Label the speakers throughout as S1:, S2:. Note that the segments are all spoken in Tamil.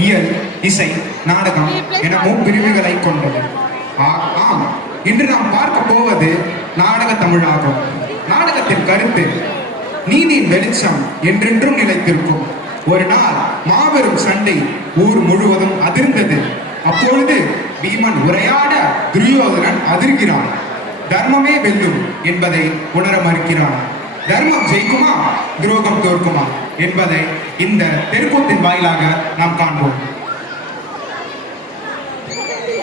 S1: இயல் இசை நாடகம் என முப்பிரிவுகளை கொண்டது. ஆ- ஆம். இன்று நாம் பார்க்க போவது நாடக தமிழாகும். நாடகத்தின் கருத்து நீதியின் வெளிச்சம் என்றென்றும் நிலைத்திருக்கும். ஒரு நாள் மாபெரும் சண்டை ஊர் முழுவதும் அதிர்ந்தது. அப்பொழுது பீமன் உரையாட துரியோதனன் அதிர்கிறான். தர்மமே வெல்லும் என்பதை உணர மறுக்கிறான். தர்மம் ஜெயிக்குமா? துரோகம் தோற்குமா? என்பதை இந்த தெருக்கூத்தின் வாயிலாக நாம் காண்போம்.
S2: சபையோர்களே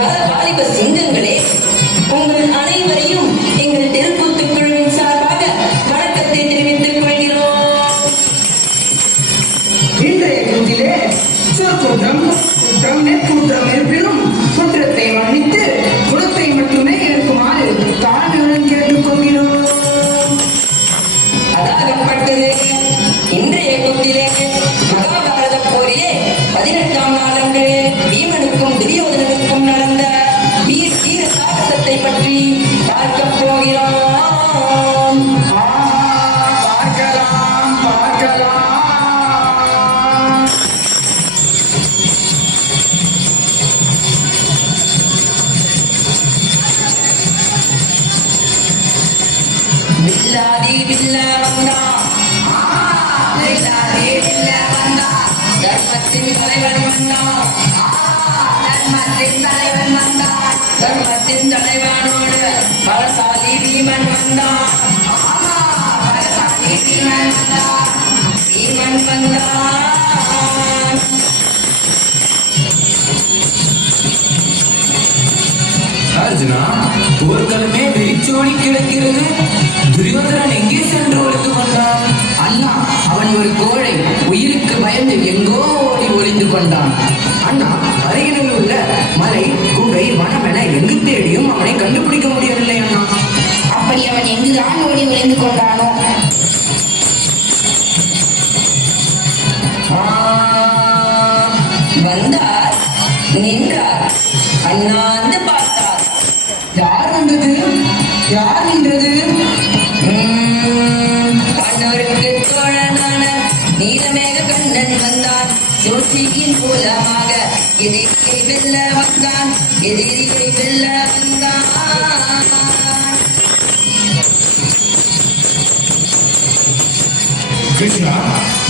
S3: negara Bali
S2: வில்லாதி வில்ல வந்தா ஆ, வில்லாதி வந்தா தர்மத்தின் தலைவன் வந்தா தர்மத்தின் தலைவன் வந்தா தர்மத்தின் தலைவனோடு பலசாலி பீமன் வந்தா பலசாலி பீமன் வந்தா பீமன் வந்தா
S4: அர்ஜுனா போர்க்களமே வெறிச்சோடி கிடக்கிறது. துரியோதனன் எங்கே சென்று ஒளிந்து கொண்டான்?
S3: அண்ணா அவன் ஒரு கோழை. உயிருக்கு பயந்து எங்கோ ஓடி ஒளிந்து கொண்டான்.
S4: அண்ணா அருகில் உள்ள மலை குகை வனம் என எங்கு தேடியும் அவனை கண்டுபிடிக்க முடியவில்லை அண்ணா.
S5: அப்படி அவன் எங்குதான் ஓடி ஒளிந்து கொண்டான்?
S2: சூழ்ச்சியின் மூலமாக எதிரியை வெல்ல வந்தான் எதிரியை வெல்ல வந்தான்.
S4: கிருஷ்ணா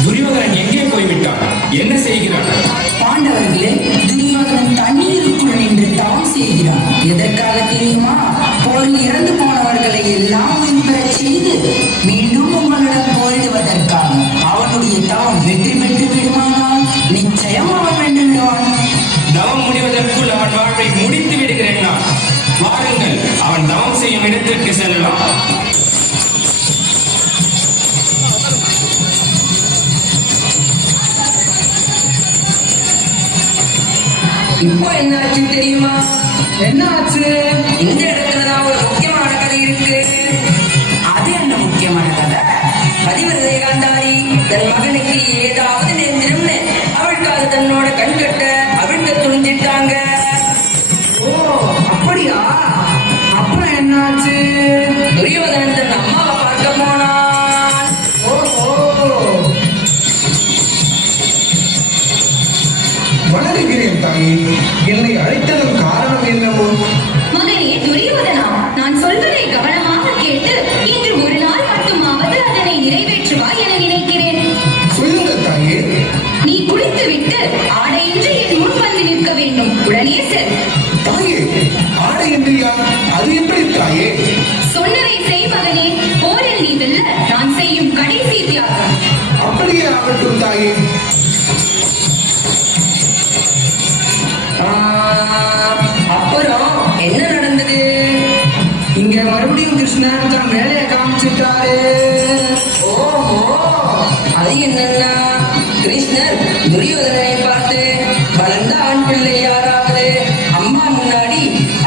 S4: துரியோதனன் எங்கே போய்விட்டான்? என்ன செய்கிறான்?
S3: பாண்டவர்களே துரியோதனன் தண்ணீருக்குள் நின்று தவம் செய்கிறான். எதற்காக தெரியுமா? போரில் இறந்து போனவர்களை எல்லாம் செய்து மீண்டும் உங்களிடம் போரிடுவதற்காக. அவனுடைய தவம் வெற்றி
S6: வணங்குகிறேன் தாயே. என்னை அழைத்ததன் காரணம் என்னவோ?
S7: மகனே
S3: மறுபடியும் கிருஷ்ணன் தன் வேலையை காமிச்சிட்டாரு
S1: ஓஹோ அது என்னன்னா கிருஷ்ணர் துரியோதனனை பார்த்து வளர்ந்த ஆண் பிள்ளை யாராவது? அம்மா முன்னாடி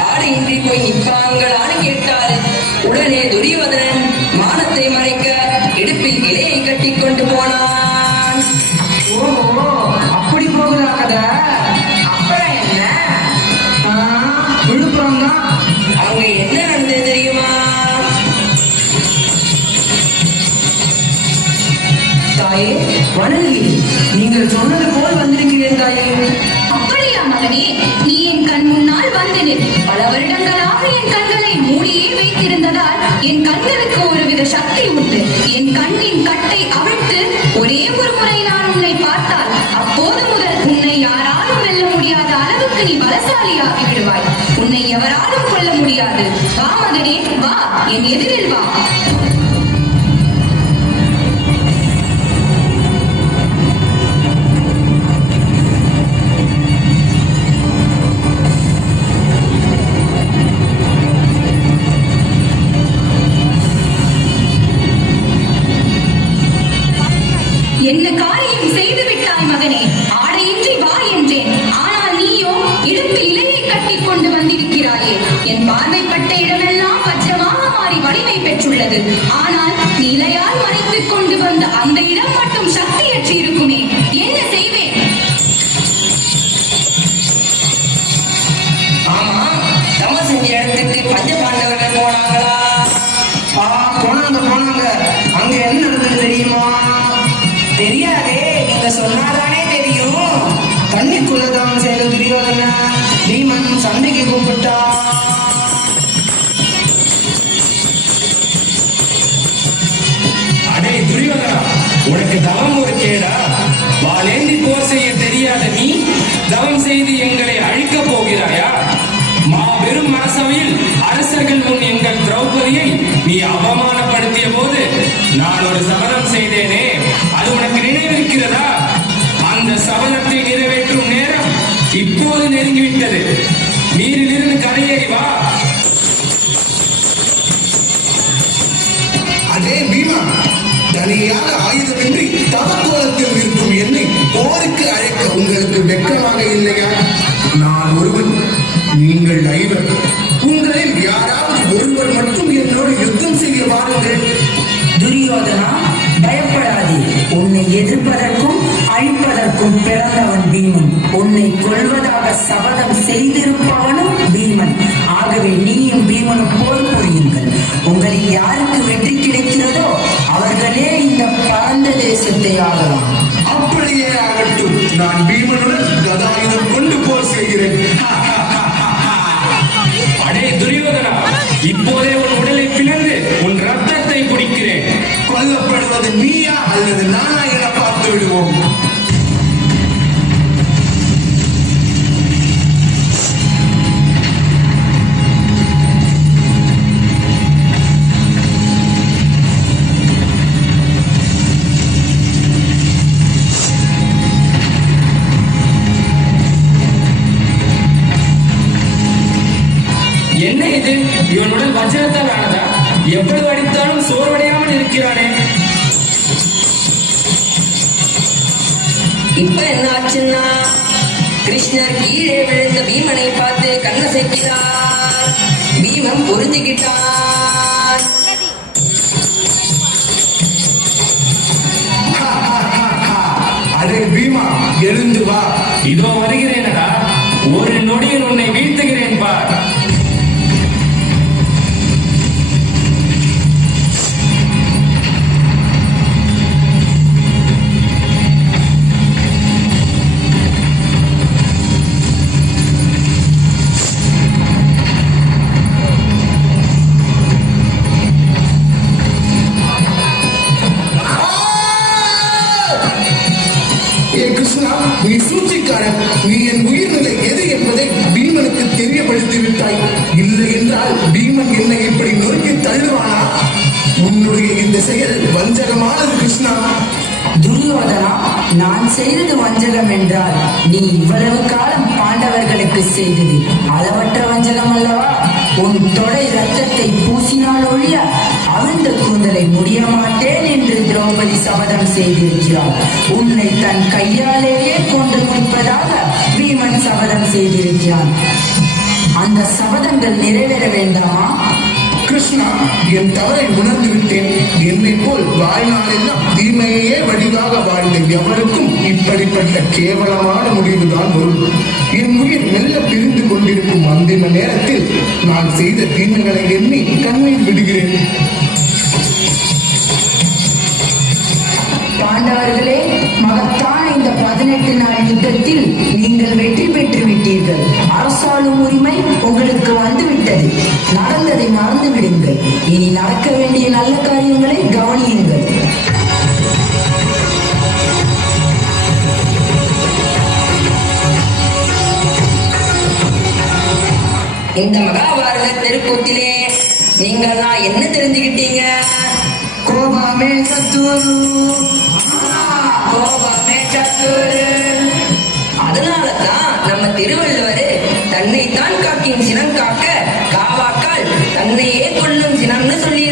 S1: ஆடையின்றி போய் நிற்பாங்களான்னு கேட்டாரு. உடனே துரியோதனன் மானத்தை மறைக்க இடுப்பில் இலையை கட்டி கொண்டு போனான்.
S3: நீங்கள் சொன்னது போல் வந்திருக்கிறேன் தாயே.
S7: அப்படியா மகனே? நீ என் கண் முன்னால் வந்து பல வருடங்களாக என் கண்களை மூடியே வைத்திருந்ததால் என் கண்களுக்கு ஒருவித சக்தி உண்டு. என் கண்ணின் கட்டை அவிழ்த்து ஒரே ஒரு முறை நான் உன்னை பார்த்தால் அப்போது முதல் உன்னை யாராலும் வெல்ல முடியாத அளவுக்கு நீ பலசாலியாகி விடுவாய். உன்னை எவராலும் கொல்ல முடியாது. வா மகனே வா என் எதிரில் வா. இருக்கிறாயே என் பார்வைப்பட்ட இடமெல்லாம் வஜ்ரமாக மாறி வலிமை பெற்றுள்ளது. ஆனால் நிலையால் மறைத்துக் கொண்டு வந்த அந்த இடம் மட்டும் சக்தியற்றி இருக்குமே. என்ன செய்வேன்?
S1: ஆமா செஞ்ச இடத்துக்கு பஞ்ச பாண்டவர்கள் போனாங்களா
S3: போனாங்க போனாங்க. அங்க என்ன நடந்தது தெரியுமா?
S1: தெரியாதே நீங்க சொன்னாதானே
S3: தண்ணிக்குள்ளதான் செய்த துரியோதன. பீமன் சண்டைக்கு கூப்பிட்டா.
S2: அடே துரியோதனா உனக்கு தவம் ஒரு கேடா? வாளேந்தி போர் செய்ய தெரியாத நீ தவம் செய்து எங்களை அழிக்கப் போகிறாயா? மாபெரும் அரசவையில் அரசர்கள் முன் எங்கள் திரௌபதியை நீ அவமானப்படுத்திய போது நான் ஒரு சபதம் செய்தேனே. விட்டது நீரிலிருந்து கரையேறி வா.
S6: அதே பீமா தனியாக ஆயுதமின்றி தவக்கோலத்தில் இருக்கும் என்னை போருக்கு அழைக்க உங்களுக்கு வெக்கமாக இல்லையா? நான் ஒருவன் நீங்கள் ஐவர்
S3: சபதம் செய்திருப்பவனும் பீமன்? ஆகவே நீயும் பீமனும் போர் புரியுங்கள். உங்களில் யாருக்கு வெற்றி கிடைக்கிறதோ அவர்களே இந்த பரந்த தேசத்தை ஆகலாம்
S6: அப்படியே ஆகட்டும். நான் பீமனுடன் கதாயுதம் கொண்டு போர் செய்கிறேன்.
S2: அடே துரியோதனா இப்போதே உன் உடலை பிளந்து உன் ரத்தத்தை குடிக்கிறேன்.
S6: கொல்லப்படுவது நீயா அல்லது நானா என பார்த்து விடுவோம்.
S1: கிருஷ்ணர் கீழே விழுந்த பீமனை பார்த்து கண்ணசைக்கிறார். பீமம் பொருந்திக்கிட்டார்.
S6: அரே பீமா எழுந்து வா.
S2: இதோ வருகிறேனடா. ஒரு நொடியில் உன்னை
S6: செயல் வஞ்சகமானது கிருஷ்ணா.
S3: துரியோதனா நான் செய்தது வஞ்சகம் என்றால் நீ இவ்வளவு காலம் பாண்டவர்களுக்கு செய்தது அளவற்ற வஞ்சகம் அல்லவா? உன் தொடை ரத்தத்தை பூசினால் ஒழிய அவிழ்ந்த கூந்தலை முடிய மாட்டேன் என்று திரௌபதி சபதம் செய்திருக்கிறார். உன்னை தன் கையாலேயே கொண்டு முடிப்பதாக பீமன் சபதம் செய்திருக்கிறான். அந்த சபதங்கள் நிறைவேற வேண்டாமா?
S6: கிருஷ்ணா என் தவறை உணர்ந்து விட்டேன். என்னை போல் வாழ்நாளெல்லாம் தீமையே வடிவாக வாழ்ந்த எவருக்கும் இப்படிப்பட்ட கேவலமான முடிவுதான் வரும். என் உயிர் மெல்ல பிரிந்து கொண்டிருக்கும் அந்திம நேரத்தில் நான் செய்த தீமைகளை எண்ணி கண்ணீர் விடுகிறேன்.
S3: இனி நடக்க வேண்டிய நல்ல காரியங்களை கவனியுங்கள். இந்த மகாபாரத திருக்கூத்திலே நீங்கள் நான் என்ன தெரிஞ்சுக்கிட்டீங்க? கோபமே சத்துரு. கோபமே சத்துரு. அதனால நம்ம திருவள்ளுவர் தன்னை
S8: தான் காக்கின் சினம் காக்க காவாக்கால் தன்னையே
S3: கொள்ள literally